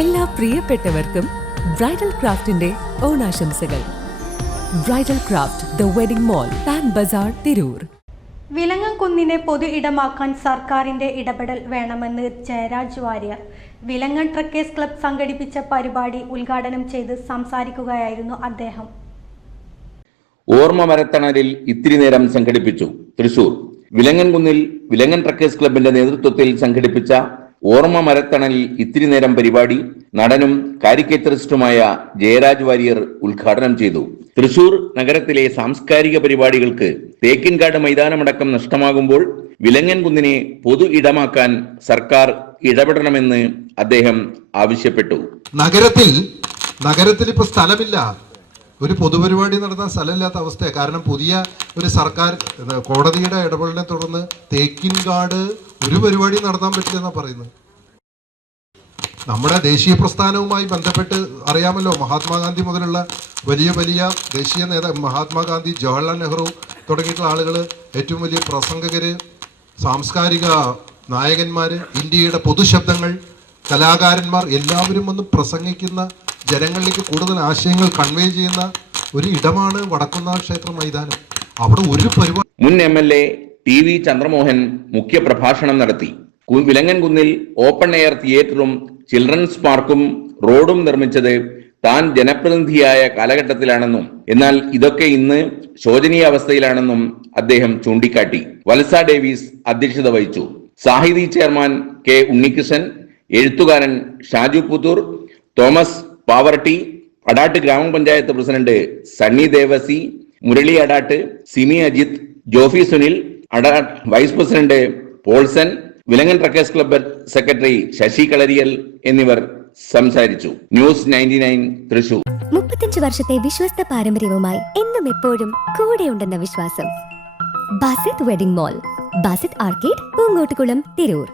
എല്ലാ പ്രിയപ്പെട്ടവർക്കും ബ്രൈഡൽ ക്രാഫ്റ്റിന്റെ ഓണാശംസകൾ. Bridal craft the wedding mall, Pan Bazaar, Tirur. വിലങ്ങൻകുന്നിനെ പൊതു ഇടമാക്കാൻ സർക്കാരിന്റെ ഇടപെടൽ വേണമെന്ന് ജയരാജ് വാര്യർ വിലങ്ങൻ ട്രക്കേഴ്സ് ക്ലബ് സംഘടിപ്പിച്ച പരിപാടി ഉദ്ഘാടനം ചെയ്ത് സംസാരിക്കുകയായിരുന്നു അദ്ദേഹം. ഓർമ്മ മരത്തണലിൽ ഇത്തിരി നേരം സംഘടിപ്പിച്ചു. തൃശൂർ വിലങ്ങൻകുന്നിൽ വിലങ്ങൻ ട്രക്കേഴ്സ് ക്ലബിന്റെ നേതൃത്വത്തിൽ സംഘടിപ്പിച്ച ഓർമ്മ മരത്തണലിൽ ഇത്തിരി നേരം പരിപാടി നടനും കാരിക്കേച്ചറിസ്റ്റുമായ ജയരാജ് വാര്യർ ഉദ്ഘാടനം ചെയ്തു. തൃശൂർ നഗരത്തിലെ സാംസ്കാരിക പരിപാടികൾക്ക് തേക്കിൻകാട് മൈതാനമടക്കം നഷ്ടമാകുമ്പോൾ വിലങ്ങൻകുന്നിനെ പൊതു ഇടമാക്കാൻ സർക്കാർ ഇടപെടണമെന്ന് അദ്ദേഹം ആവശ്യപ്പെട്ടു. നഗരത്തിൽ ഇപ്പൊ സ്ഥലമില്ല, ഒരു പൊതുപരിപാടി നടത്താൻ സ്ഥലമില്ലാത്ത അവസ്ഥയാണ്. കാരണം പുതിയ ഒരു സർക്കാർ കോടതിയുടെ ഇടപെടലിനെ തുടർന്ന് തേക്കിൻകാട് ഒരു പരിപാടി നടത്താൻ പറ്റില്ലെന്നാണ് പറയുന്നത്. നമ്മുടെ ദേശീയ പ്രസ്ഥാനവുമായി ബന്ധപ്പെട്ട് അറിയാമല്ലോ, മഹാത്മാഗാന്ധി മുതലുള്ള വലിയ വലിയ ദേശീയ നേതാവ് മഹാത്മാഗാന്ധി, ജവഹർലാൽ നെഹ്റു തുടങ്ങിയിട്ടുള്ള ആളുകൾ, ഏറ്റവും വലിയ പ്രസംഗകര്, സാംസ്കാരിക നായകന്മാര്, ഇന്ത്യയുടെ പൊതുശബ്ദങ്ങൾ, കലാകാരന്മാർ എല്ലാവരും വന്ന് പ്രസംഗിക്കുന്ന, ജനങ്ങളിലേക്ക് കൂടുതൽ ആശയങ്ങൾ കൺവേ ചെയ്യുന്ന ഒരു ഇടമാണ് വടക്കുന്നാഥ ക്ഷേത്ര മൈതാനം. അവിടെ ഒരു പരിപാടി. മുൻ MLA TV ചന്ദ്രമോഹൻ മുഖ്യ പ്രഭാഷണം നടത്തി. വിലങ്ങൻകുന്നിൽ ഓപ്പൺ എയർ തിയേറ്ററും ചിൽഡ്രൻസ് പാർക്കും റോഡും നിർമ്മിച്ചത് താൻ ജനപ്രതിനിധിയായ കാലഘട്ടത്തിലാണെന്നും എന്നാൽ ഇതൊക്കെ ഇന്ന് ശോചനീയ അവസ്ഥയിലാണെന്നും അദ്ദേഹം ചൂണ്ടിക്കാട്ടി. വത്സ ഡേവിസ് അധ്യക്ഷത വഹിച്ചു. സാഹിതി ചെയർമാൻ K ഉണ്ണികൃഷ്ണൻ, എഴുത്തുകാരൻ ഷാജു പുത്തൂർ, തോമസ് പാവർട്ടി, അടാട്ട് ഗ്രാമപഞ്ചായത്ത് president Sunny Devassy, Murali Adat, Simi Ajith, Jofy Sunil, Adat vice president Paulson, Vilangan trekkers club secretary Sasi Kalariyal എന്നിവർ സംസാരിച്ചു. ന്യൂസ് 99 തൃശൂർ. 35 വർഷത്തെ വിശ്വസ്ത പാരമ്പര്യവുമായി എന്നും എപ്പോഴും കൂടെയുണ്ടെന്ന വിശ്വാസം. Basith wedding mall, Basith arcade, Poonkottukulam, Tirur.